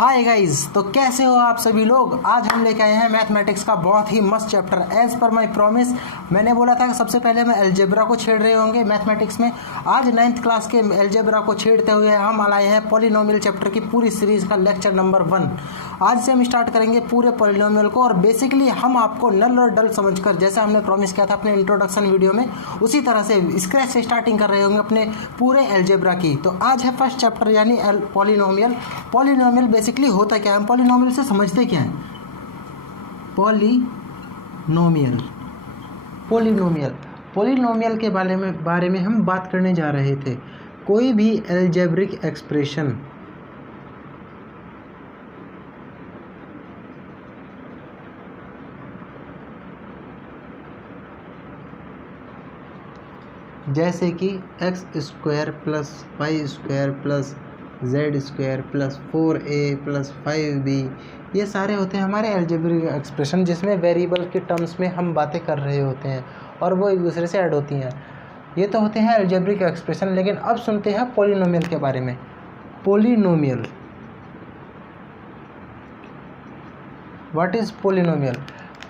Hi guys, तो कैसे हो आप सभी लोग। आज हम लेके आए हैं मैथमेटिक्स का बहुत ही मस्त chapter. As per my promise मैंने बोला था कि सबसे पहले हम अलजेब्रा को छेड़ रहे होंगे मैथमेटिक्स में। आज 9th क्लास के अलजेब्रा को छेड़ते हुए हम आए हैं पॉलिनोमियल चैप्टर की पूरी सीरीज का लेक्चर नंबर 1। आज से हम स्टार्ट करेंगे पूरे पॉलिनोमियल को और बेसिकली हम आपको नल और डल समझकर, जैसे हमने प्रॉमिस किया था अपने इंट्रोडक्शन वीडियो में, उसी तरह से स्क्रैच से स्टार्टिंग कर रहे होंगे अपने पूरे अलजेब्रा की। तो आज है फर्स्ट चैप्टर यानी पॉलिनोमियल। पॉलिनोमियल बेसिकली होता क्या है, हम पॉलिनोमियल से समझते क्या हैं। पॉलिनोमियल के बारे में हम बात करने जा रहे थे। कोई भी अलजेब्रिक एक्सप्रेशन जैसे कि X square plus Y square plus Z square plus 4a plus 5b, ये सारे होते हैं हमारे अलजेब्रिक एक्सप्रेशन जिसमें वेरिएबल के टर्म्स में हम बातें कर रहे होते हैं और वो एक दूसरे से ऐड होती हैं। ये तो होते हैं अलजेब्रिक एक्सप्रेशन। लेकिन अब सुनते हैं पॉलिनोमियल के बारे में। Polynomial, what is polynomial.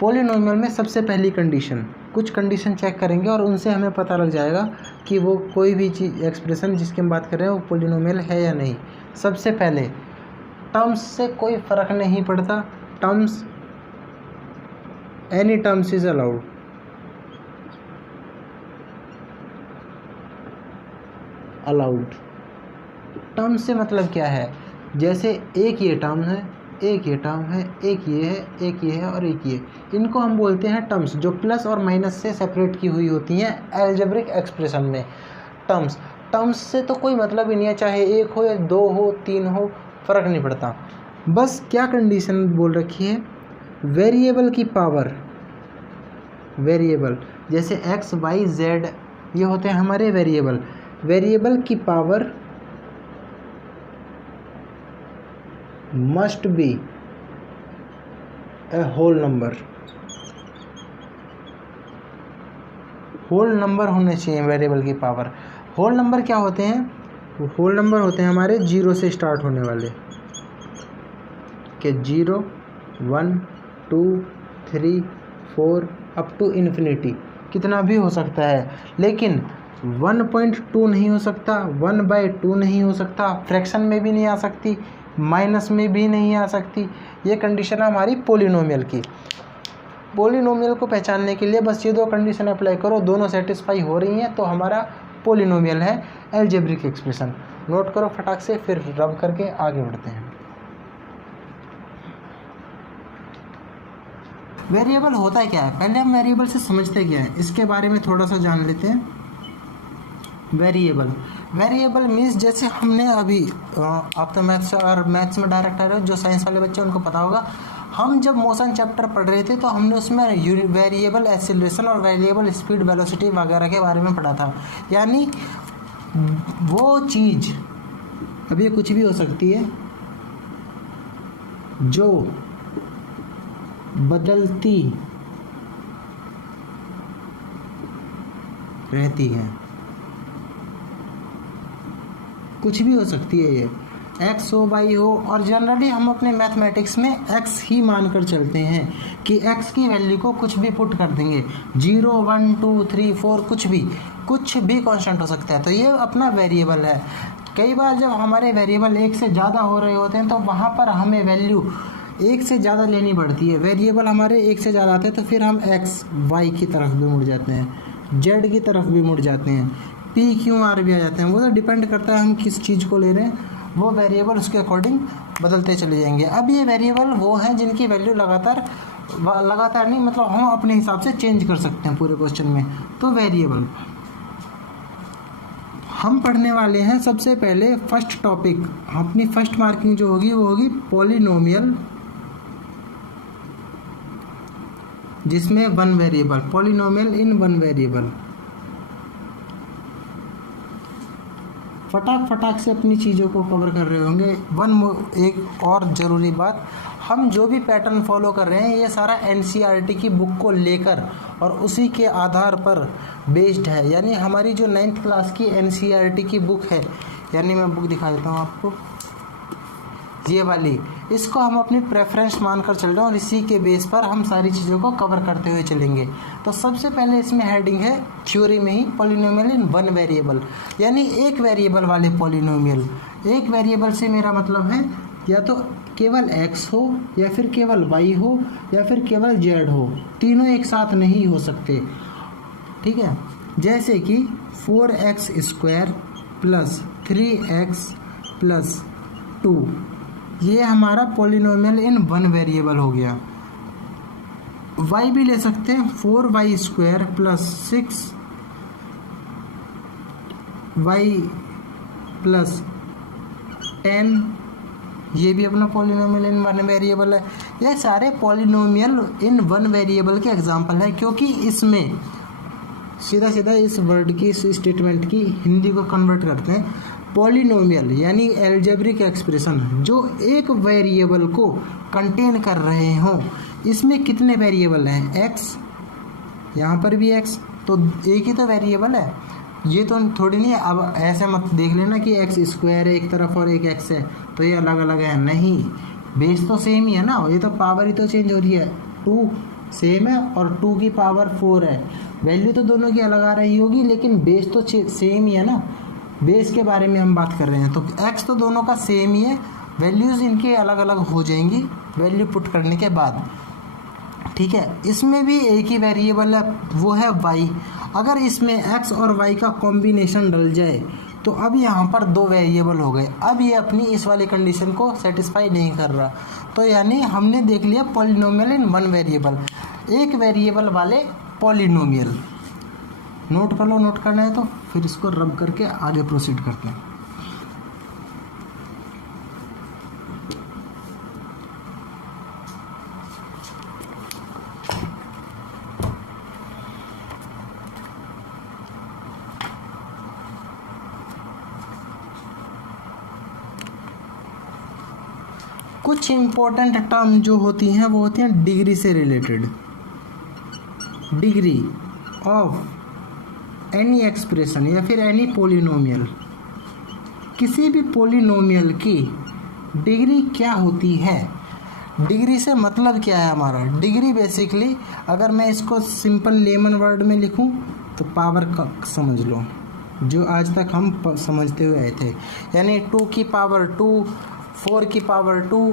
Polynomial में सबसे पहली कंडीशन, कुछ कंडीशन चेक करेंगे और उनसे हमें पता लग जाएगा कि वो कोई भी चीज़ एक्सप्रेशन जिसकी हम बात कर रहे हैं वो पॉलिनोमियल है या नहीं। सबसे पहले टर्म्स से कोई फ़र्क नहीं पड़ता। Terms, any terms is allowed. Terms से मतलब क्या है, जैसे एक ये टर्म है, एक ये टर्म है, एक ये है, एक ये है और एक ये, इनको हम बोलते हैं टर्म्स, जो प्लस और माइनस से सेपरेट की हुई होती हैं अलजेब्रिक एक्सप्रेशन में। टर्म्स से तो कोई मतलब ही नहीं है, चाहे एक हो या दो हो, तीन हो, फ़र्क नहीं पड़ता। बस क्या कंडीशन बोल रखी है, वेरिएबल की पावर, वेरिएबल जैसे एक्स वाई जेड ये होते हैं हमारे वेरिएबल। वेरिएबल की power must be a whole number। Whole number होने चाहिए वेरिएबल की पावर। होल नंबर क्या होते हैं, होल नंबर होते हैं हमारे जीरो से स्टार्ट होने वाले, कि 0 1 2 3 4 अप टू इन्फिनिटी, कितना भी हो सकता है। लेकिन 1.2 नहीं हो सकता, 1/2 नहीं हो सकता, फ्रैक्शन में भी नहीं आ सकती, माइनस में भी नहीं आ सकती। ये कंडीशन है हमारी पॉलिनोमियल की। पॉलिनोमियल को पहचानने के लिए बस ये दो कंडीशन अप्लाई करो, दोनों सेटिस्फाई हो रही हैं तो हमारा पॉलिनोमियल है अलजेब्रिक एक्सप्रेशन। नोट करो फटाक से, फिर रब करके आगे बढ़ते हैं। वेरिएबल होता है क्या है, पहले हम वेरिएबल से समझते क्या है, इसके बारे में थोड़ा सा जान लेते हैं। वेरिएबल मीन्स, जैसे हमने अभी आप तो मैथ्स में डायरेक्ट आ रहे हो, जो साइंस वाले बच्चे उनको पता होगा, हम जब मोशन चैप्टर पढ़ रहे थे तो हमने उसमें वेरिएबल एक्सीलरेशन और वेरिएबल स्पीड वेलोसिटी वगैरह के बारे में पढ़ा था। यानी वो चीज़, अब ये कुछ भी हो सकती है जो बदलती रहती है, कुछ भी हो सकती है, ये एक्स हो वाई हो। और जनरली हम अपने मैथमेटिक्स में एक्स ही मानकर चलते हैं कि एक्स की वैल्यू को कुछ भी पुट कर देंगे, 0 1 2 3 4, कुछ भी कांस्टेंट हो सकता है। तो ये अपना वेरिएबल है। कई बार जब हमारे वेरिएबल एक से ज़्यादा हो रहे होते हैं तो वहाँ पर हमें वैल्यू एक से ज़्यादा लेनी पड़ती है। वेरिएबल हमारे एक से ज़्यादा आते हैं तो फिर हम एक्स वाई की तरफ भी मुड़ जाते हैं, जेड की तरफ भी मुड़ जाते हैं, पी क्यू आर भी आ जाते हैं। वो तो डिपेंड करता है हम किस चीज़ को ले रहे हैं, वो वेरिएबल उसके अकॉर्डिंग बदलते चले जाएंगे। अब ये वेरिएबल वो हैं जिनकी वैल्यू लगातार नहीं, मतलब हम अपने हिसाब से चेंज कर सकते हैं पूरे क्वेश्चन में। तो वेरिएबल हम पढ़ने वाले हैं। सबसे पहले फर्स्ट टॉपिक, अपनी फर्स्ट मार्किंग जो होगी वो होगी पॉलिनोमियल, जिसमें one variable, polynomial in one variable. फटाक से अपनी चीज़ों को कवर कर रहे होंगे। एक और ज़रूरी बात, हम जो भी पैटर्न फॉलो कर रहे हैं ये सारा एनसीईआरटी की बुक को लेकर और उसी के आधार पर बेस्ड है। यानी हमारी जो 9th क्लास की एनसीईआरटी की बुक है, यानी मैं बुक दिखा देता हूँ आपको, ये वाली, इसको हम अपनी प्रेफरेंस मानकर चल रहे हैं और इसी के बेस पर हम सारी चीज़ों को कवर करते हुए चलेंगे। तो सबसे पहले इसमें हेडिंग है थ्योरी में ही पॉलिनोमियल इन वन वेरिएबल, यानी एक वेरिएबल वाले पॉलिनोमियल। एक वेरिएबल से मेरा मतलब है या तो केवल x हो या फिर केवल y हो या फिर केवल z हो, तीनों एक साथ नहीं हो सकते, ठीक है। जैसे कि 4x² प्लस 3x प्लस 2, ये हमारा पॉलिनोमियल इन वन वेरिएबल हो गया। y भी ले सकते हैं, 4y² प्लस 6y प्लस 10, ये भी अपना पॉलिनोमियल इन वन वेरिएबल है। ये सारे पॉलिनोमियल इन वन वेरिएबल के एग्जांपल है, क्योंकि इसमें सीधा सीधा इस वर्ड की, इस स्टेटमेंट की हिंदी को कन्वर्ट करते हैं। पॉलिनोमियल यानी एल्जेब्रिक एक्सप्रेशन जो एक वेरिएबल को कंटेन कर रहे हों। इसमें कितने वेरिएबल हैं? x, यहाँ पर भी x, तो एक ही तो वेरिएबल है, ये तो थोड़ी नहीं है। अब ऐसे मत देख लेना कि x² है एक तरफ और एक x है तो ये अलग अलग है, नहीं, बेस तो सेम ही है ना, ये तो पावर ही तो चेंज हो रही है। 2 सेम है और 2 की पावर 4 है, वैल्यू तो दोनों की अलग आ रही होगी लेकिन बेस तो सेम ही है ना, बेस के बारे में हम बात कर रहे हैं। तो x तो दोनों का सेम ही है, वैल्यूज़ इनके अलग अलग हो जाएंगी वैल्यू पुट करने के बाद, ठीक है। इसमें भी एक ही वेरिएबल है, वो है y। अगर इसमें x और y का कॉम्बिनेशन डल जाए तो अब यहाँ पर 2 वेरिएबल हो गए। अब ये अपनी इस वाली कंडीशन को सेटिस्फाई नहीं कर रहा, तो यानी हमने देख लिया पॉलिनोमियल इन वन वेरिएबल, एक वेरिएबल वाले पॉलिनोमियल। नोट कर लो, नोट करना है तो फिर इसको रब करके आगे प्रोसीड करते हैं। कुछ इम्पोर्टेंट टर्म जो होती हैं वो होती हैं डिग्री से related. Degree of any expression या फिर एनी पॉलिनोमियल, किसी भी पॉलिनोमियल की डिग्री क्या होती है? डिग्री से मतलब क्या है हमारा? डिग्री बेसिकली अगर मैं इसको सिंपल लेमन वर्ड में लिखूं तो पावर का समझ लो, जो आज तक हम समझते हुए आए थे, यानी 2 की पावर 2, 4 की पावर 2,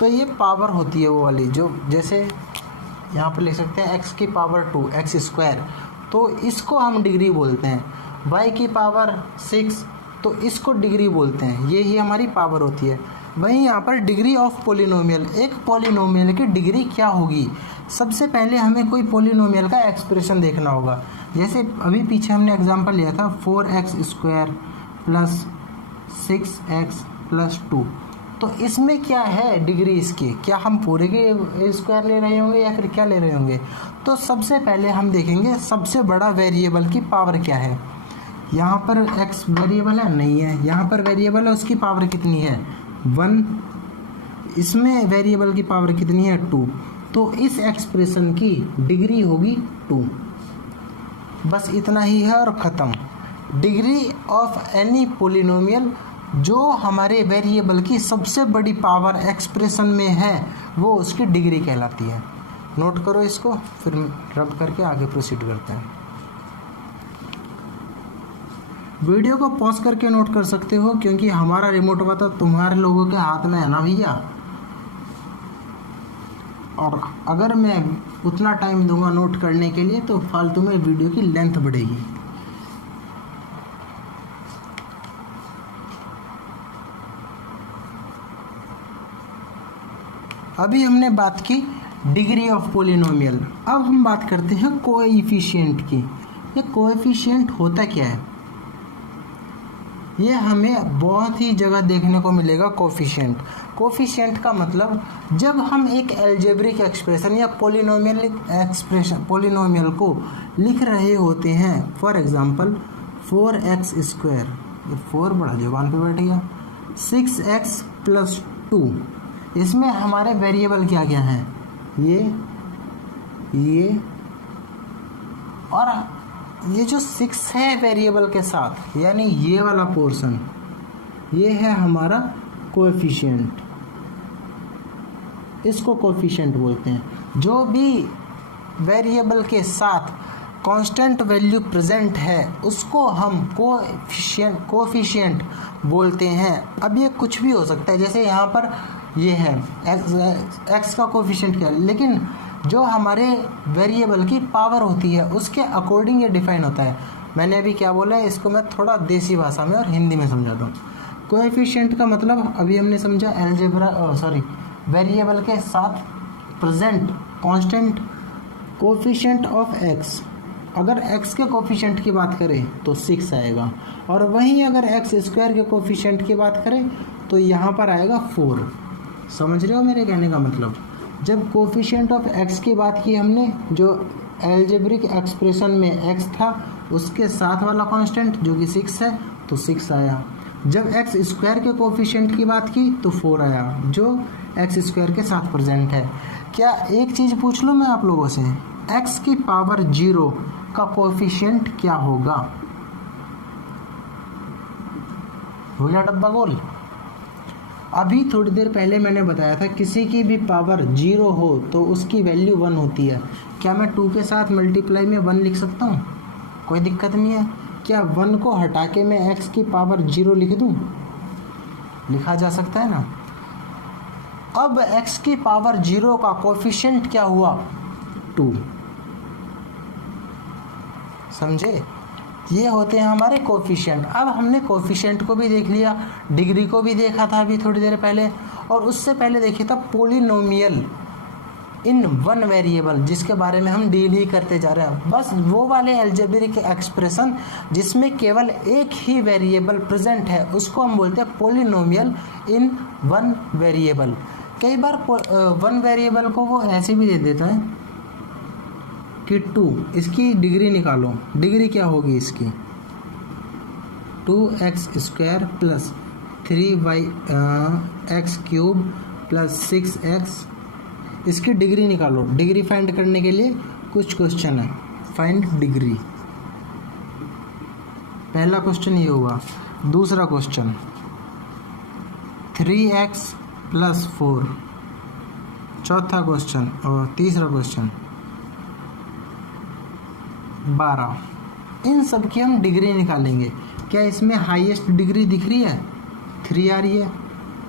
तो ये पावर होती है वो वाली, जो जैसे यहाँ पर लिख सकते हैं x की पावर 2, x², तो इसको हम डिग्री बोलते हैं। y की पावर 6, तो इसको डिग्री बोलते हैं, ये ही हमारी पावर होती है। वहीं यहाँ पर डिग्री ऑफ पॉलिनोमियल, एक पॉलिनोमियल की डिग्री क्या होगी? सबसे पहले हमें कोई पॉलिनोमियल का एक्सप्रेशन देखना होगा। जैसे अभी पीछे हमने एग्जांपल लिया था 4x² प्लस 6x प्लस 2, तो इसमें क्या है डिग्री इसकी? क्या हम पूरे के स्क्वायर ले रहे होंगे या फिर क्या ले रहे होंगे? तो सबसे पहले हम देखेंगे सबसे बड़ा वेरिएबल की पावर क्या है। यहाँ पर x वेरिएबल है, नहीं है, यहाँ पर वेरिएबल है, उसकी पावर कितनी है? 1। इसमें वेरिएबल की पावर कितनी है? 2। तो इस एक्सप्रेशन की डिग्री होगी 2। बस इतना ही है और ख़त्म। डिग्री ऑफ एनी पॉलिनोमियल, जो हमारे वेरिएबल की सबसे बड़ी पावर एक्सप्रेशन में है वो उसकी डिग्री कहलाती है। नोट करो इसको, फिर रब करके आगे प्रोसीड करते हैं। वीडियो को पॉज करके नोट कर सकते हो, क्योंकि हमारा रिमोट हुआ तो तुम्हारे लोगों के हाथ में है ना भैया, और अगर मैं उतना टाइम दूंगा नोट करने के लिए तो फालतू में वीडियो की लेंथ बढ़ेगी। अभी हमने बात की डिग्री ऑफ पॉलिनोमियल, अब हम बात करते हैं कोएफिशिएंट की। ये कोएफिशिएंट होता क्या है? ये हमें बहुत ही जगह देखने को मिलेगा। कोएफिशिएंट का मतलब जब हम एक अलजेब्रिक एक्सप्रेशन या पॉलिनोमियल को लिख रहे होते हैं, फॉर एग्जांपल 4x², ये 4 बड़ा जुबान पे बैठ गया, 6x प्लस 2, इसमें हमारे वेरिएबल क्या क्या हैं? ये और ये जो 6 है वेरिएबल के साथ, यानी ये वाला पोर्शन, ये है हमारा कोएफिशिएंट। इसको कोफिशिएंट बोलते हैं। जो भी वेरिएबल के साथ कांस्टेंट वैल्यू प्रेजेंट है उसको हम कोफिशिएंट बोलते हैं। अब ये कुछ भी हो सकता है, जैसे यहाँ पर ये है एक्स का कोफिशिएंट क्या है, लेकिन जो हमारे वेरिएबल की पावर होती है उसके अकॉर्डिंग ये डिफाइन होता है। मैंने अभी क्या बोला है, इसको मैं थोड़ा देसी भाषा में और हिंदी में समझाता हूँ। कोएफिशिएंट का मतलब अभी हमने समझा वेरिएबल के साथ present constant coefficient of x. अगर x के कोफिशिएंट की बात करें तो 6 आएगा, और वहीं अगर x स्क्वायर के कोफिशिएंट की बात करें तो यहाँ पर आएगा 4। समझ रहे हो मेरे कहने का मतलब? जब कोफिशिएंट ऑफ x की बात की हमने, जो एल्जेब्रिक एक्सप्रेशन में x था उसके साथ वाला कांस्टेंट जो कि 6 है, तो 6 आया। जब x स्क्वायर के कोफिशिएंट की बात की तो 4 आया, जो x स्क्वायर के साथ प्रेजेंट है। क्या एक चीज़ पूछ लूँ मैं आप लोगों से, x की पावर 0 का कोफिशिएंट क्या होगा? हो गया डब्बा गोल। अभी थोड़ी देर पहले मैंने बताया था किसी की भी पावर 0 हो तो उसकी वैल्यू 1 होती है। क्या मैं 2 के साथ मल्टीप्लाई में 1 लिख सकता हूँ? कोई दिक्कत नहीं है। क्या 1 को हटा के मैं x की पावर 0 लिख दूँ? लिखा जा सकता है ना। अब x की पावर 0 का कोफिशिएंट क्या हुआ? 2। समझे? ये होते हैं हमारे कोफिशिएंट। अब हमने कोफिशिएंट को भी देख लिया, डिग्री को भी देखा था अभी थोड़ी देर पहले, और उससे पहले देखिए था पॉलिनोमियल इन वन वेरिएबल, जिसके बारे में हम डील ही करते जा रहे हैं। बस वो वाले अलजेब्रिक एक्सप्रेशन जिसमें केवल एक ही वेरिएबल प्रेजेंट है उसको हम बोलते हैं पॉलिनोमियल इन वन वेरिएबल। कई बार वन वेरिएबल को वो ऐसे भी दे देता है कि 2, इसकी डिग्री निकालो। डिग्री क्या होगी इसकी? 2x² plus 3x³ plus 6x। इसकी डिग्री निकालो। डिग्री फाइंड करने के लिए कुछ क्वेश्चन है, फाइंड डिग्री। पहला क्वेश्चन ये हुआ। दूसरा क्वेश्चन 3x प्लस 4। चौथा क्वेश्चन और तीसरा क्वेश्चन 12। इन सब की हम डिग्री निकालेंगे। क्या इसमें हाईएस्ट डिग्री दिख रही है? 3 आ रही है,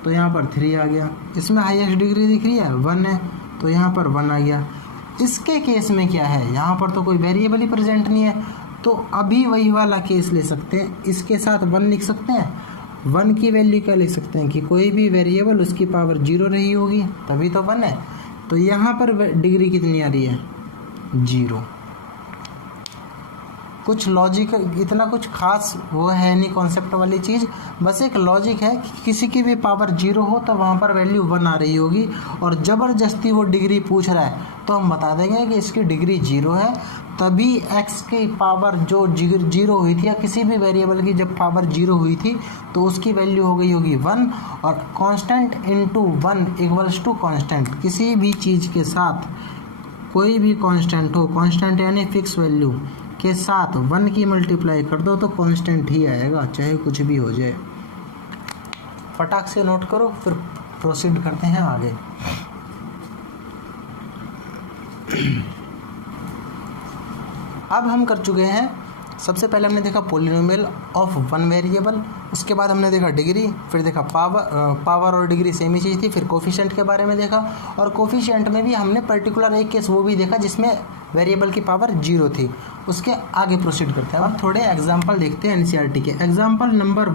तो यहाँ पर 3 आ गया। इसमें हाईएस्ट डिग्री दिख रही है 1 है, तो यहाँ पर 1 आ गया। इसके केस में क्या है, यहाँ पर तो कोई वेरिएबल ही प्रेजेंट नहीं है, तो अभी वही वाला केस ले सकते हैं। इसके साथ 1 लिख सकते हैं। 1 की वैल्यू क्या लिख सकते हैं कि कोई भी वेरिएबल उसकी पावर 0 रही होगी, तभी तो 1 है। तो यहाँ पर डिग्री कितनी आ रही है? 0। कुछ लॉजिक, इतना कुछ खास वो है नहीं कॉन्सेप्ट वाली चीज़, बस एक लॉजिक है कि किसी की भी पावर 0 हो तो वहाँ पर वैल्यू 1 आ रही होगी, और ज़बरदस्ती वो डिग्री पूछ रहा है तो हम बता देंगे कि इसकी डिग्री 0 है। तभी x की पावर जो 0 हुई थी, या किसी भी वेरिएबल की जब पावर 0 हुई थी तो उसकी वैल्यू हो गई होगी 1, और constant into 1 equals to constant. किसी भी चीज़ के साथ कोई भी कांस्टेंट हो, कांस्टेंट यानी फिक्स वैल्यू के साथ 1 की मल्टीप्लाई कर दो तो कांस्टेंट ही आएगा, चाहे कुछ भी हो जाए। फटाक से नोट करो, फिर प्रोसीड करते हैं आगे। अब हम कर चुके हैं, सबसे पहले हमने देखा पॉलिनोमियल ऑफ वन वेरिएबल, उसके बाद हमने देखा डिग्री, फिर देखा पावर और डिग्री सेम ही चीज़ थी, फिर कोफिशिएंट के बारे में देखा, और कोफिशिएंट में भी हमने पर्टिकुलर एक केस वो भी देखा जिसमें वेरिएबल की पावर 0 थी। उसके आगे प्रोसीड करते हैं। अब थोड़े एग्जाम्पल देखते हैं एनसीईआरटी के। एग्जाम्पल नंबर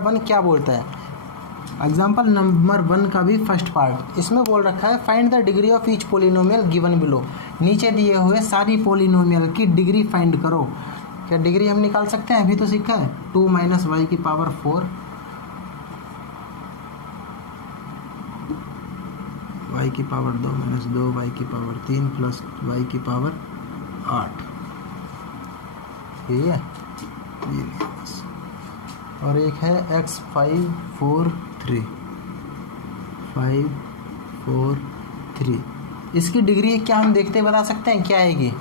1 क्या बोलता है? एग्जाम्पल नंबर 1 का भी फर्स्ट पार्ट इसमें बोल रखा है, find the degree of each polynomial given below. नीचे दिए हुए सारी पॉलिनोमियल की डिग्री फाइंड करो। क्या डिग्री हम निकाल सकते हैं? अभी तो सीखा है। 2 माइनस वाई की पावर 4, वाई की पावर 2 माइनस 2 वाई की पावर 3 प्लस वाई की पावर 8। ठीक है, और एक है x 5 4 3 5 4 3। इसकी डिग्री क्या हम देखते बता सकते हैं क्या आएगी?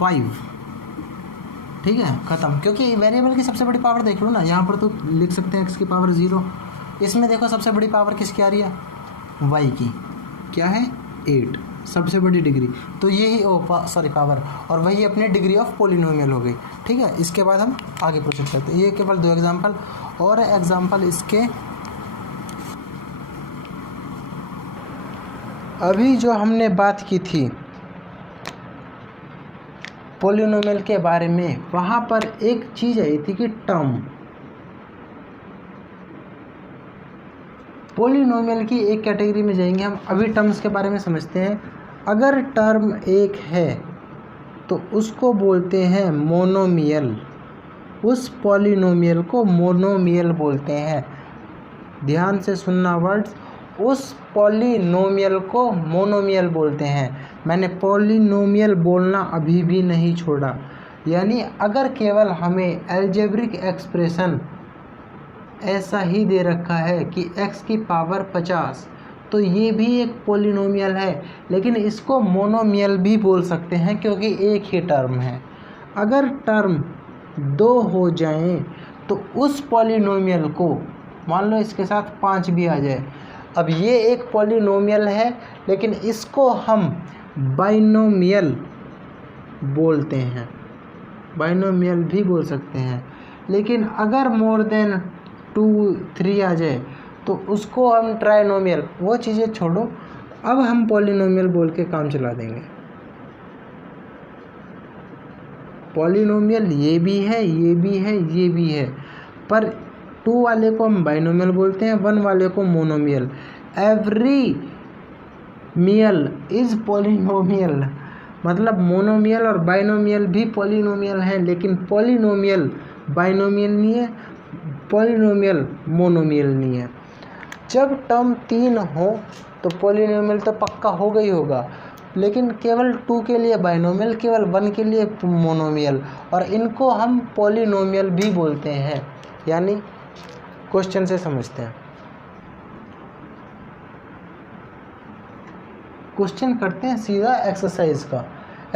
5। ठीक है, ख़त्म। क्योंकि वेरिएबल की सबसे बड़ी पावर देख लो ना, यहाँ पर तो लिख सकते हैं x की पावर 0। इसमें देखो सबसे बड़ी पावर किसकी आ रही है? y की क्या है 8, सबसे बड़ी डिग्री। तो यही पावर, और वही अपनी डिग्री ऑफ पोलिनोमियल हो गई। ठीक है, इसके बाद हम आगे प्रोसीड करते हैं। ये केवल 2 एग्जाम्पल और एग्जाम्पल इसके। अभी जो हमने बात की थी पोलिनोमियल के बारे में, वहाँ पर एक चीज़ आई थी कि टर्म। पोलिनोमियल की एक कैटेगरी में जाएंगे हम। अभी टर्म्स के बारे में समझते हैं। अगर टर्म एक है तो उसको बोलते हैं मोनोमियल, उस पॉलिनोमियल को मोनोमियल बोलते हैं। ध्यान से सुनना वर्ड्स, उस पॉलिनोमियल को मोनोमियल बोलते हैं। मैंने पॉलिनोमियल बोलना अभी भी नहीं छोड़ा। यानी अगर केवल हमें अलजेब्रिक एक्सप्रेशन ऐसा ही दे रखा है कि x की पावर 50, तो ये भी एक पॉलिनोमियल है, लेकिन इसको मोनोमियल भी बोल सकते हैं क्योंकि एक ही टर्म है। अगर टर्म 2 हो जाएं तो उस पॉलिनोमियल को, मान लो इसके साथ 5 भी आ जाए, अब ये एक पॉलिनोमियल है लेकिन इसको हम बाइनोमियल बोलते हैं, बाइनोमियल भी बोल सकते हैं। लेकिन अगर मोर देन 2, 3 आ जाए तो उसको हम ट्राइनोमियल, वो चीज़ें छोड़ो, अब हम पॉलिनोमियल बोल के काम चला देंगे। पॉलिनोमियल ये भी है, ये भी है, ये भी है, पर 2 वाले को हम बाइनोमियल बोलते हैं, 1 वाले को मोनोमियल। एवरी मियल इज़ पॉलिनोमियल, मतलब मोनोमियल और बाइनोमियल भी पॉलिनोमियल हैं, लेकिन पॉलिनोमियल बाइनोमियल नहीं है, पॉलिनोमियल मोनोमियल नहीं है। जब टर्म 3 हो तो पॉलिनोमियल तो पक्का हो गई होगा, लेकिन केवल 2 के लिए बाइनोमियल, केवल 1 के लिए मोनोमियल, और इनको हम पॉलिनोमियल भी बोलते हैं। यानी क्वेश्चन से समझते हैं। क्वेश्चन करते हैं सीधा एक्सरसाइज का,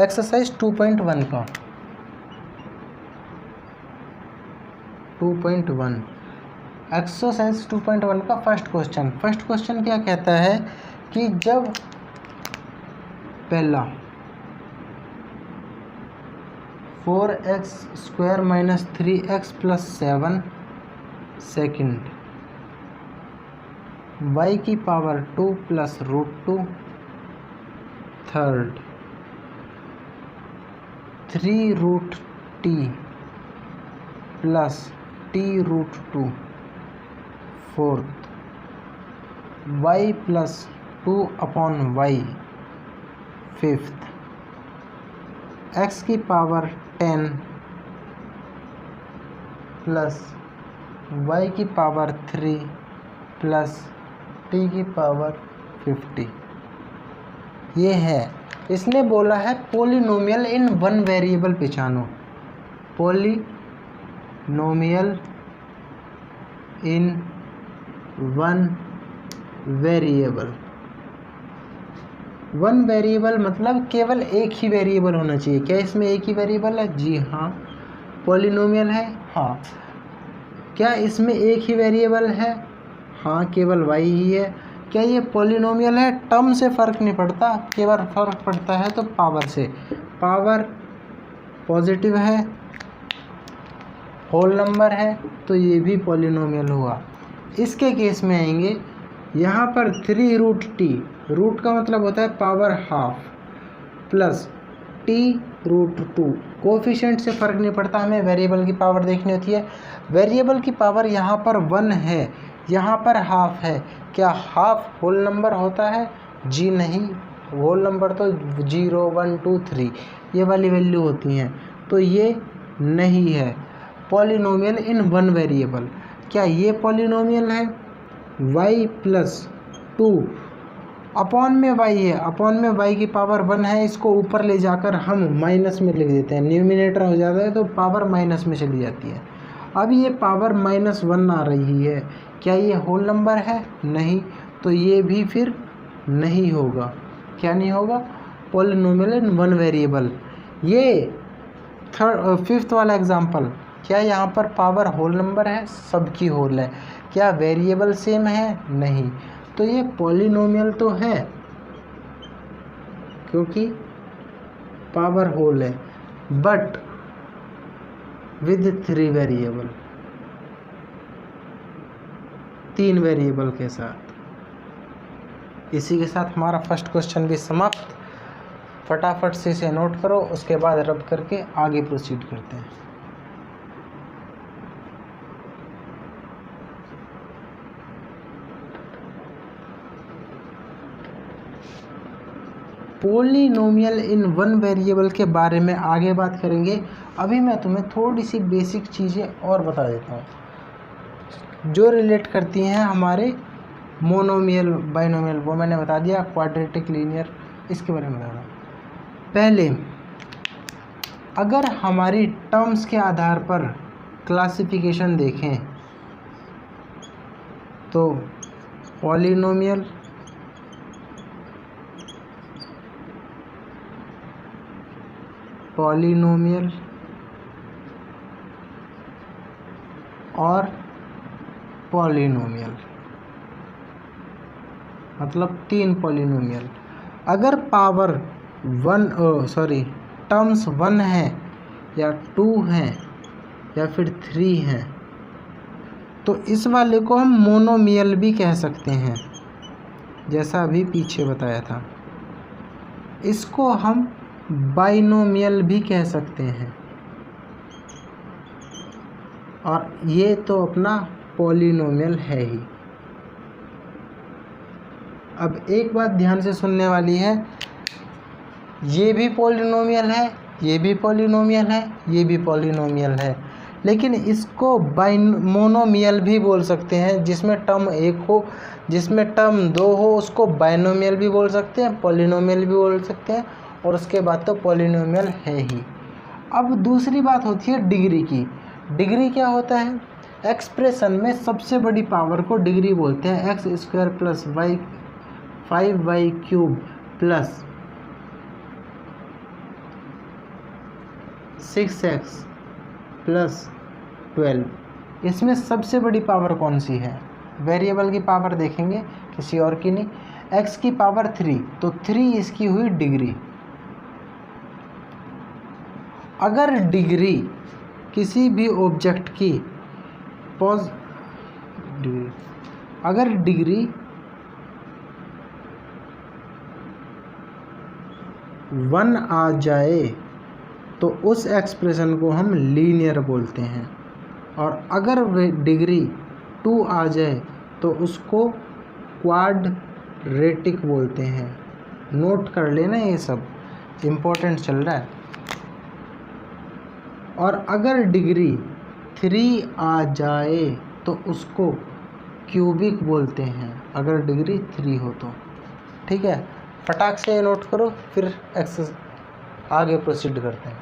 एक्सरसाइज 2.1 का। 2.1 एक्सरसाइज 2.1 का फर्स्ट क्वेश्चन क्या कहता है कि जब पहला 4x² - 3x + 7, सेकंड y की power 2 + √2, third 3√t + t√2, fourth y + 2/y, fifth x की पावर 10 + y की पावर 3 + t की पावर 50। ये है, इसने बोला है पॉलिनोमियल इन 1 वेरिएबल पहचानो। पॉलिनोमियल इन 1 वेरिएबल। 1 वेरिएबल मतलब केवल एक ही वेरिएबल होना चाहिए। क्या इसमें एक ही वेरिएबल है? जी हाँ। पॉलिनोमियल है? हाँ। क्या इसमें एक ही वेरिएबल है? हाँ, केवल y ही है। क्या ये पॉलिनोमियल है? टर्म से फ़र्क नहीं पड़ता, केवल फ़र्क पड़ता है तो पावर से। पावर पॉजिटिव है, होल नंबर है, तो ये भी पॉलिनोमियल हुआ। इसके केस में आएंगे, यहाँ पर 3√t, रूट का मतलब होता है power half, plus t√2। Coefficient से फ़र्क नहीं पड़ता, हमें वेरिएबल की पावर देखनी होती है। वेरिएबल की पावर यहाँ पर 1 है, यहाँ पर हाफ है। क्या हाफ होल नंबर होता है? जी नहीं, होल नंबर तो 0, 1, 2, 3 ये वाली वैल्यू होती हैं, तो ये नहीं है पॉलिनोमियल इन 1 वेरिएबल। क्या ये पॉलिनोमियल है? y + 2 अपॉन में y है, अपॉन में y की पावर 1 है, इसको ऊपर ले जाकर हम माइनस में लिख देते हैं, न्यूमिनेटर हो जाता है तो पावर माइनस में चली जाती है। अब ये पावर -1 आ रही है, क्या ये होल नंबर है? नहीं, तो ये भी फिर नहीं होगा। क्या नहीं होगा? पॉलिनोमियल इन 1 वेरिएबल। ये फिफ्थ वाला एग्जांपल, क्या यहाँ पर पावर होल नंबर है? सबकी होल है। क्या वेरिएबल सेम है? नहीं, तो ये पॉलिनोमियल तो है क्योंकि पावर होल है, बट विद 3 वेरिएबल, 3 वेरिएबल के साथ। इसी के साथ हमारा फर्स्ट क्वेश्चन भी समाप्त। फटाफट से इसे नोट करो, उसके बाद रब करके आगे प्रोसीड करते हैं। पॉलिनोमियल इन 1 वेरिएबल के बारे में आगे बात करेंगे। अभी मैं तुम्हें थोड़ी सी बेसिक चीज़ें और बता देता हूँ जो रिलेट करती हैं हमारे मोनोमियल बाइनोमियल, वो मैंने बता दिया। क्वाड्रेटिक, लीनियर, इसके बारे में बता रहा हूँ। पहले अगर हमारी टर्म्स के आधार पर क्लासिफिकेशन देखें तो पॉलिनोमियल, पॉलिनोमियल और पॉलिनोमियल, मतलब 3 पॉलिनोमियल। अगर पावर टर्म्स 1 है या 2 हैं या फिर 3 हैं तो इस वाले को हम मोनोमियल भी कह सकते हैं, जैसा अभी पीछे बताया था। इसको हम बाइनोमियल भी कह सकते हैं, और ये तो अपना पॉलिनोमियल है ही। अब एक बात ध्यान से सुनने वाली है, ये भी पॉलिनोमियल है, ये भी पॉलिनोमियल है, ये भी पॉलिनोमियल है, लेकिन इसको मोनोमियल भी बोल सकते हैं। जिसमें टर्म 1 हो, जिसमें टर्म 2 हो, उसको बाइनोमियल भी बोल सकते हैं, पॉलिनोमियल भी बोल सकते हैं, और उसके बाद तो पॉलिनोमियल है ही। अब दूसरी बात होती है डिग्री की। डिग्री क्या होता है? एक्सप्रेशन में सबसे बड़ी पावर को डिग्री बोलते हैं। x² plus 5y cube plus 6x plus 12, इसमें सबसे बड़ी पावर कौन सी है? वेरिएबल की पावर देखेंगे, किसी और की नहीं। x की पावर 3, तो 3 इसकी हुई डिग्री। अगर डिग्री किसी भी ऑब्जेक्ट की अगर डिग्री 1 आ जाए तो उस एक्सप्रेशन को हम लीनियर बोलते हैं, और अगर डिग्री 2 आ जाए तो उसको क्वाड्रेटिक बोलते हैं। नोट कर लेना, ये सब इम्पोर्टेंट चल रहा है। और अगर डिग्री 3 आ जाए तो उसको क्यूबिक बोलते हैं, अगर डिग्री 3 हो तो। ठीक है, फटाक से नोट करो, फिर एक्सरसाइज आगे प्रोसीड करते हैं।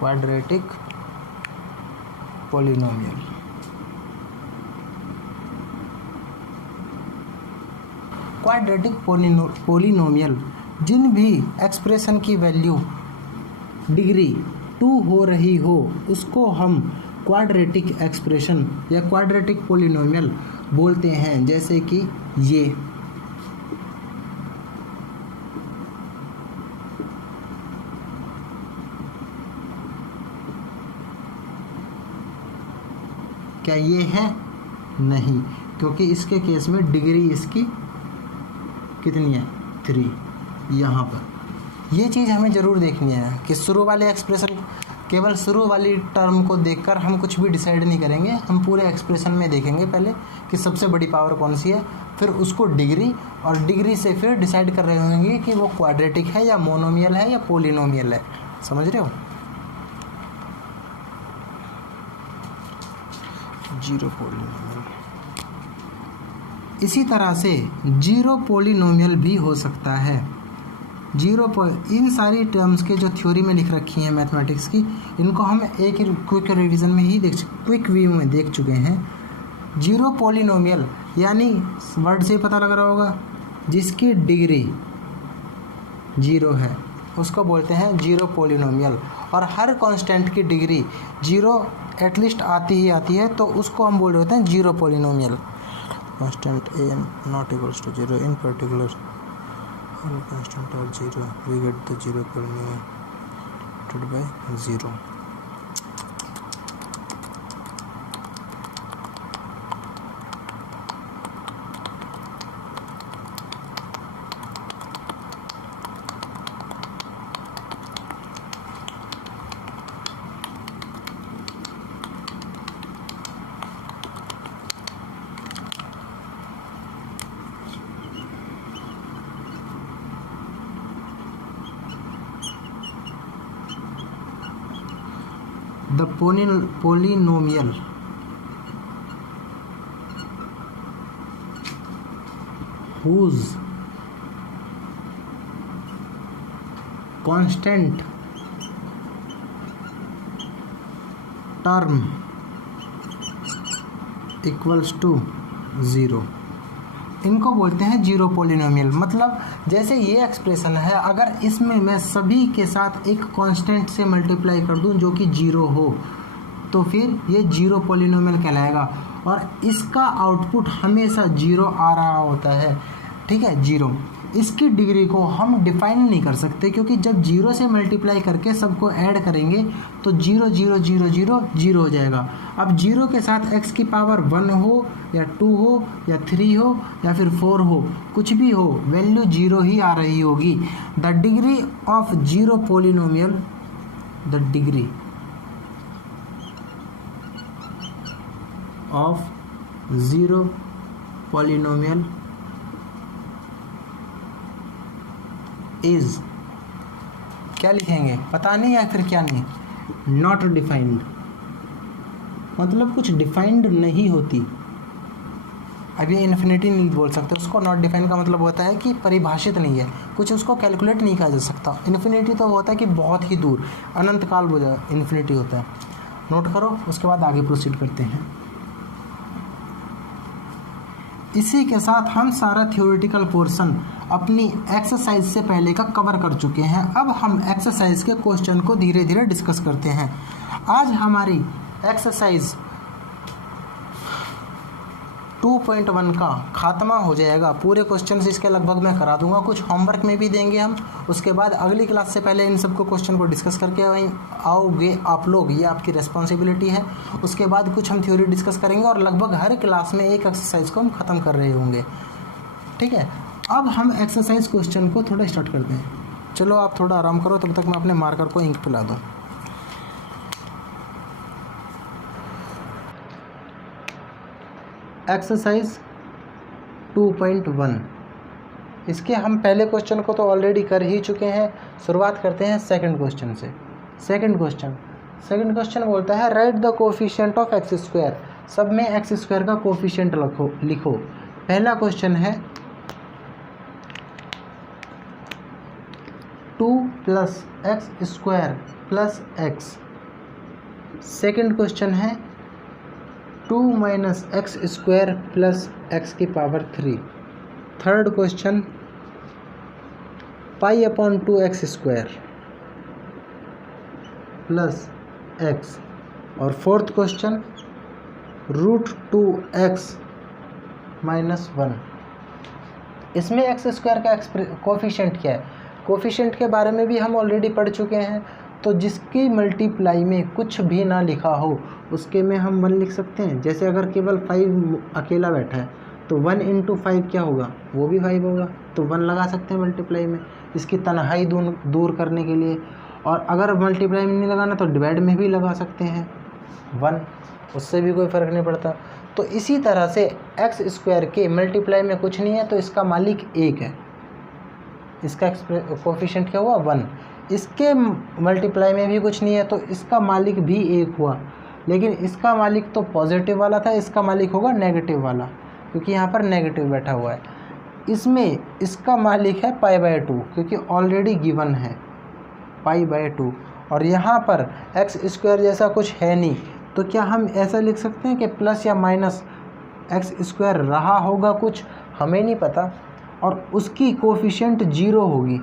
Quadratic polynomial. क्वाड्रेटिक पॉलिनोमियल जिन भी एक्सप्रेशन की वैल्यू डिग्री 2 हो रही हो उसको हम क्वाड्रेटिक एक्सप्रेशन या क्वाड्रेटिक पॉलिनोमियल बोलते हैं। जैसे कि ये क्या ये है? नहीं, क्योंकि इसके केस में डिग्री इसकी कितनी है? 3। यहाँ पर ये चीज़ हमें ज़रूर देखनी है कि शुरू वाले एक्सप्रेशन, केवल शुरू वाली टर्म को देखकर हम कुछ भी डिसाइड नहीं करेंगे। हम पूरे एक्सप्रेशन में देखेंगे पहले कि सबसे बड़ी पावर कौन सी है, फिर उसको डिग्री, और डिग्री से फिर डिसाइड कर रहे होंगे कि वो क्वाड्रेटिक है या मोनोमियल है या पॉलिनोमियल है। समझ रहे हो? 0 पॉलिनोमियल। इसी तरह से 0 पॉलिनोमियल भी हो सकता है। इन सारी टर्म्स के जो थ्योरी में लिख रखी हैं मैथमेटिक्स की, इनको हम एक क्विक रिवीजन में ही क्विक व्यू में देख चुके हैं। जीरो पॉलिनोमियल यानी वर्ड से ही पता लग रहा होगा, जिसकी डिग्री जीरो है उसको बोलते हैं जीरो पॉलिनोमियल। और हर कांस्टेंट की डिग्री जीरो एटलीस्ट आती ही आती है, तो उसको हम बोल रहे होते हैं zero polynomial. Constant a not equals to zero in particular constant are zero, we get the zero polynomial divided by zero. The polynomial whose constant term equals to zero, इनको बोलते हैं जीरो पॉलिनोमियल। मतलब जैसे ये expression है, अगर इसमें मैं सभी के साथ एक कांस्टेंट से मल्टीप्लाई कर दूं जो कि जीरो हो, तो फिर ये जीरो पॉलिनोमियल कहलाएगा। और इसका आउटपुट हमेशा जीरो आ रहा होता है, ठीक है, जीरो। इसकी डिग्री को हम डिफाइन नहीं कर सकते, क्योंकि जब जीरो से मल्टीप्लाई करके सबको ऐड करेंगे तो zero zero zero zero zero हो जाएगा। अब जीरो के साथ x की पावर 1 हो या 2 हो या 3 हो या फिर 4 हो, कुछ भी हो, वैल्यू जीरो ही आ रही होगी। The degree of zero polynomial, the degree of zero polynomial is, क्या लिखेंगे पता नहीं या फिर क्या नहीं, नॉट डिफाइंड, मतलब कुछ डिफाइंड नहीं होती। अब ये इन्फिनिटी नहीं बोल सकते उसको, नॉट डिफाइंड का मतलब होता है कि परिभाषित नहीं है, कुछ उसको कैलकुलेट नहीं किया जा सकता। इन्फिनिटी तो होता है कि बहुत ही दूर, अनंत काल इन्फिनिटी होता है। नोट करो, उसके बाद आगे प्रोसीड करते हैं। इसी के साथ हम सारा थ्योरेटिकल पोर्शन अपनी एक्सरसाइज से पहले का कवर कर चुके हैं। अब हम एक्सरसाइज के क्वेश्चन को धीरे धीरे डिस्कस करते हैं। आज हमारी एक्सरसाइज 2.1 का खात्मा हो जाएगा। पूरे क्वेश्चन इसके लगभग मैं करा दूंगा, कुछ होमवर्क में भी देंगे हम। उसके बाद अगली क्लास से पहले इन सबको क्वेश्चन को डिस्कस करके आओगे आप लोग, ये आपकी रिस्पॉन्सिबिलिटी है। उसके बाद कुछ हम थ्योरी डिस्कस करेंगे और लगभग हर क्लास में एक एक्सरसाइज को हम ख़त्म कर रहे होंगे, ठीक है। अब हम एक्सरसाइज क्वेश्चन को थोड़ा स्टार्ट करते हैं। चलो आप थोड़ा आराम करो, तब तक मैं अपने मार्कर को इंक पिला दूँ। एक्सरसाइज 2.1, इसके हम पहले क्वेश्चन को तो ऑलरेडी कर ही चुके हैं। शुरुआत करते हैं सेकंड क्वेश्चन से। सेकंड क्वेश्चन बोलता है right the coefficient of x square. सब में एक्स स्क्वायर का कोफिशिएंट लिखो। पहला क्वेश्चन है 2 + x² + x। सेकंड क्वेश्चन है 2 - x² + x⁻3। Third question π/2x² + x। और फोर्थ क्वेश्चन √2x - 1। इसमें x² का कोफिशिएंट क्या है? कोफिशिएंट के बारे में भी हम ऑलरेडी पढ़ चुके हैं। तो जिसकी मल्टीप्लाई में कुछ भी ना लिखा हो उसके में हम 1 लिख सकते हैं। जैसे अगर केवल 5 अकेला बैठा है तो 1 × 5 क्या होगा, वो भी 5 होगा, तो 1 लगा सकते हैं मल्टीप्लाई में, इसकी तन्हाई दूर करने के लिए। और अगर मल्टीप्लाई में नहीं लगाना तो डिवाइड में भी लगा सकते हैं 1, उससे भी कोई फ़र्क नहीं पड़ता। तो इसी तरह से x² के मल्टीप्लाई में कुछ नहीं है तो इसका मालिक 1 है, इसका कोफिशिएंट क्या हुआ 1। इसके मल्टीप्लाई में भी कुछ नहीं है तो इसका मालिक भी 1 हुआ। लेकिन इसका मालिक तो पॉजिटिव वाला था, इसका मालिक होगा नेगेटिव वाला, क्योंकि यहाँ पर नेगेटिव बैठा हुआ है। इसमें इसका मालिक है π/2, क्योंकि ऑलरेडी गिवन है π/2। और यहाँ पर x² जैसा कुछ है नहीं, तो क्या हम ऐसा लिख सकते हैं कि प्लस या माइनस एक्स स्क्वायर रहा होगा कुछ, हमें नहीं पता, और उसकी कोफिशिएंट 0 होगी,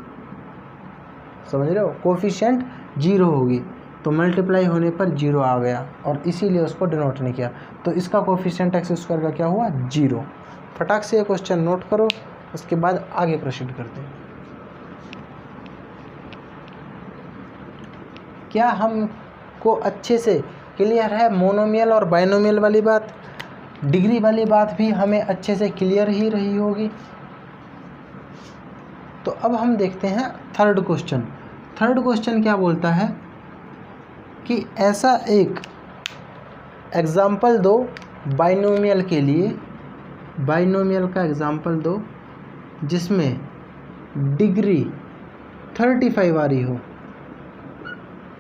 समझ रहे हो, कोफिशिएंट 0 होगी, तो मल्टीप्लाई होने पर 0 आ गया और इसीलिए उसको डिनोट नहीं किया, तो इसका कोफिशिएंट एक्स स्क्वायर का क्या हुआ 0। फटाक से ये क्वेश्चन नोट करो, उसके बाद आगे प्रोसीड करते हैं। क्या हमको अच्छे से क्लियर है मोनोमियल और बाइनोमियल वाली बात? डिग्री वाली बात भी हमें अच्छे से क्लियर ही रही होगी। तो अब हम देखते हैं थर्ड क्वेश्चन। थर्ड क्वेश्चन क्या बोलता है कि ऐसा एक एग्जाम्पल दो बाइनोमियल के लिए, बाइनोमियल का एग्जाम्पल दो जिसमें डिग्री 35 आ रही हो।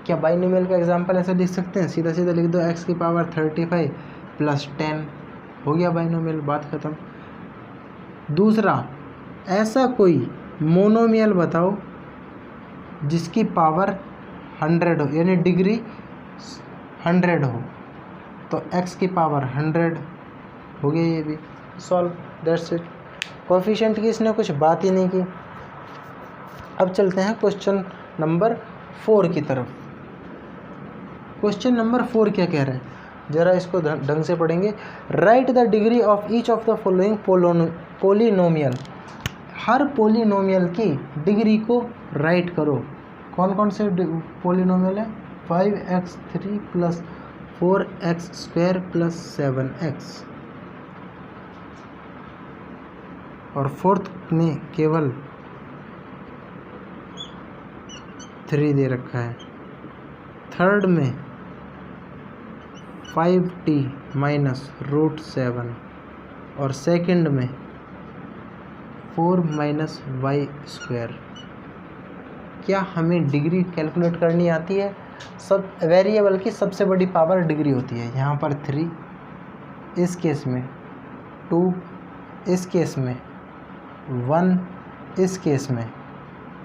क्या बाइनोमियल का एग्जाम्पल ऐसे लिख सकते हैं? सीधा सीधा लिख दो x की पावर 35 प्लस 10, हो गया बाइनोमियल, बात ख़त्म। दूसरा, ऐसा कोई मोनोमियल बताओ जिसकी पावर 100 हो, यानी डिग्री 100 हो, तो x की पावर 100 हो गया, ये भी सॉल्व, दैट्स इट। कोफिशिएंट की इसने कुछ बात ही नहीं की। अब चलते हैं क्वेश्चन नंबर 4 की तरफ। क्वेश्चन नंबर 4 क्या कह रहा है, जरा इसको ढंग से पढ़ेंगे। Right the degree of each of the following polynomial. Her polynomial की डिग्री को राइट करो। कौन कौन से पोलिनोमियल है? 5x3 plus 4x square plus 7x, और फोर्थ में केवल 3 दे रखा है। थर्ड में 5t माइनस रूट 7, और सेकंड में 4 माइनस वाई स्क्वायर। क्या हमें डिग्री कैलकुलेट करनी आती है? सब वेरिएबल की सबसे बड़ी पावर डिग्री होती है। यहाँ पर 3, इस केस में 2, इस केस में 1, इस केस में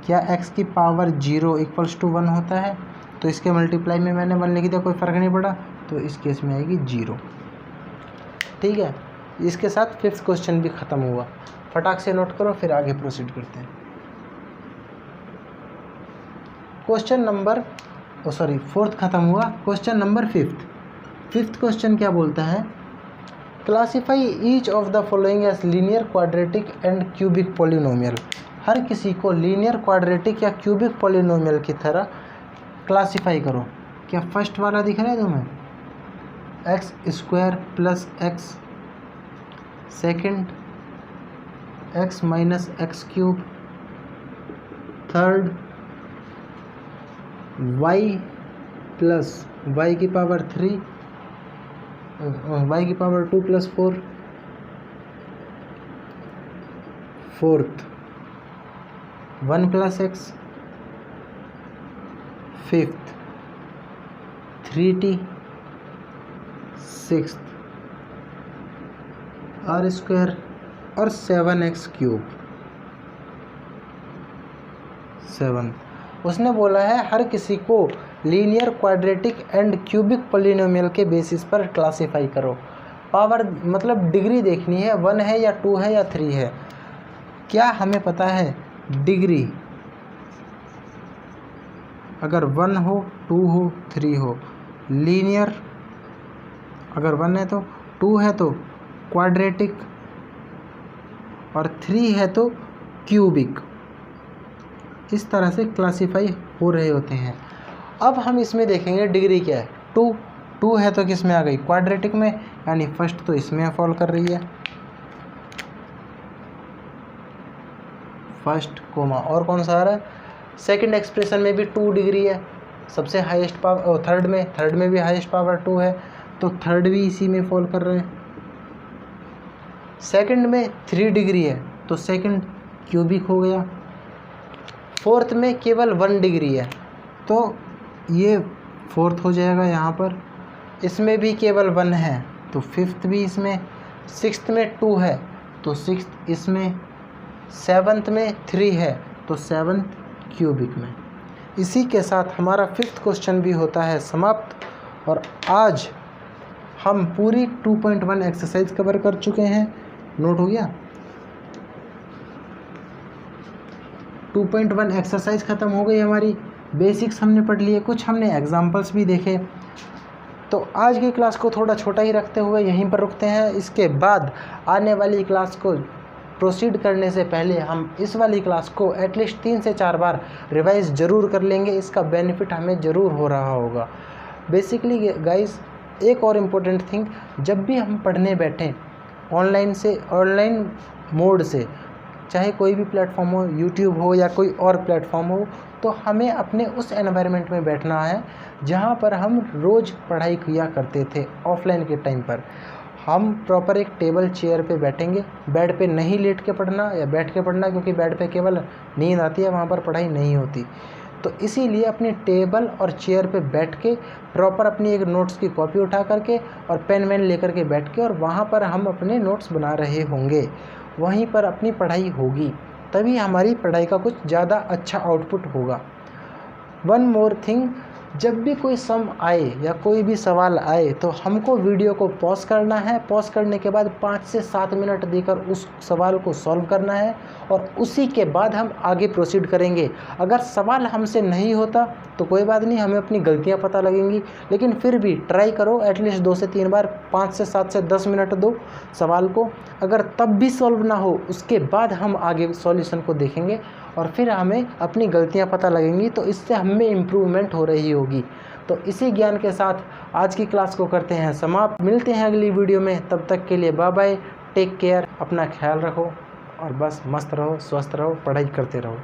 क्या x की पावर 0 इक्वल्स टू 1 होता है? तो इसके मल्टीप्लाई में मैंने 1 लिख दिया, कोई फ़र्क नहीं पड़ा, तो इस केस में आएगी 0। ठीक है, इसके साथ फिफ्थ क्वेश्चन भी ख़त्म हुआ। फटाक से नोट करो, फिर आगे प्रोसीड करते हैं। क्वेश्चन नंबर फोर्थ ख़त्म हुआ। क्वेश्चन नंबर फिफ्थ क्वेश्चन क्या बोलता है? Classify each of the following as linear, quadratic and cubic polynomial. हर किसी को लीनियर, क्वाड्रेटिक या क्यूबिक पोलिनोमियल की तरह क्लासीफाई करो। क्या फर्स्ट वाला दिख रहा है तुम्हें? X square plus x, second x minus x cube, third y plus y की पावर 3, वाई की power 2 plus 4, fourth 1 plus x, fifth 3t, sixth r square, और 7x क्यूब। 7 उसने बोला है हर किसी को linear, quadratic and cubic polynomial के basis पर क्लासीफाई करो। पावर मतलब डिग्री देखनी है, 1 है या 2 है या 3 है। क्या हमें पता है डिग्री अगर 1 हो, 2 हो, 3 हो, लीनियर अगर 1 है तो, 2 है तो क्वाड्रेटिक, और 3 है तो क्यूबिक। इस तरह से क्लासीफाई हो रहे होते हैं। अब हम इसमें देखेंगे डिग्री क्या है। 2 है तो किस में आ गई? क्वाड्रेटिक में, यानी फर्स्ट तो इसमें फॉल कर रही है, फर्स्ट कोमा, और कौन सा आ रहा है? सेकंड एक्सप्रेशन में भी 2 डिग्री है, सबसे हाईएस्ट पावर थर्ड में भी हाईएस्ट पावर 2 है, तो थर्ड भी इसी में फॉल कर रहे हैं। सेकंड में 3 डिग्री है, तो सेकंड क्यूबिक हो गया। फोर्थ में केवल 1 डिग्री है, तो ये फोर्थ हो जाएगा यहाँ पर। इसमें भी केवल 1 है, तो फिफ्थ भी इसमें। सिक्स्थ में 2 है, तो सिक्स्थ इसमें। सेवन्थ में 3 है, तो सेवन्थ क्यूबिक में। इसी के साथ हमारा फिफ्थ क्वेश्चन भी होता है समाप्त। और आज हम पूरी 2.1 एक्सरसाइज कवर कर चुके हैं। नोट हो गया? 2.1 एक्सरसाइज ख़त्म हो गई हमारी। बेसिक्स हमने पढ़ लिए, कुछ हमने एग्जाम्पल्स भी देखे। तो आज की क्लास को थोड़ा छोटा ही रखते हुए यहीं पर रुकते हैं। इसके बाद आने वाली क्लास को प्रोसीड करने से पहले हम इस वाली क्लास को एटलीस्ट 3 से 4 बार रिवाइज ज़रूर कर लेंगे। इसका बेनिफिट हमें ज़रूर हो रहा होगा। बेसिकली गाइस, एक और इम्पोर्टेंट थिंग, जब भी हम पढ़ने बैठें ऑनलाइन मोड से, चाहे कोई भी प्लेटफॉर्म हो, यूट्यूब हो या कोई और प्लेटफॉर्म हो, तो हमें अपने उस एनवायरनमेंट में बैठना है जहाँ पर हम रोज़ पढ़ाई किया करते थे ऑफलाइन के टाइम पर। हम प्रॉपर एक टेबल चेयर पे बैठेंगे। बेड पे नहीं लेट के पढ़ना या बैठ के पढ़ना, क्योंकि बेड पे केवल नींद आती है, वहाँ पर पढ़ाई नहीं होती। तो इसीलिए अपनी टेबल और चेयर पे बैठ के प्रॉपर अपनी एक नोट्स की कॉपी उठा करके और पेन वेन लेकर के बैठ के, और वहाँ पर हम अपने नोट्स बना रहे होंगे, वहीं पर अपनी पढ़ाई होगी, तभी हमारी पढ़ाई का कुछ ज़्यादा अच्छा आउटपुट होगा। वन मोर थिंग, जब भी कोई सम आए या कोई भी सवाल आए तो हमको वीडियो को पॉज करना है। पॉज करने के बाद 5 से 7 मिनट देकर उस सवाल को सॉल्व करना है और उसी के बाद हम आगे प्रोसीड करेंगे। अगर सवाल हमसे नहीं होता तो कोई बात नहीं, हमें अपनी गलतियां पता लगेंगी, लेकिन फिर भी ट्राई करो एटलीस्ट 2 से 3 बार, 5 से 7 से 10 मिनट दो सवाल को। अगर तब भी सॉल्व ना हो, उसके बाद हम आगे सॉल्यूशन को देखेंगे और फिर हमें अपनी गलतियां पता लगेंगी, तो इससे हमें इम्प्रूवमेंट हो रही होगी। तो इसी ज्ञान के साथ आज की क्लास को करते हैं समाप्त। मिलते हैं अगली वीडियो में, तब तक के लिए बाय बाय, टेक केयर, अपना ख्याल रखो और बस मस्त रहो, स्वस्थ रहो, पढ़ाई करते रहो।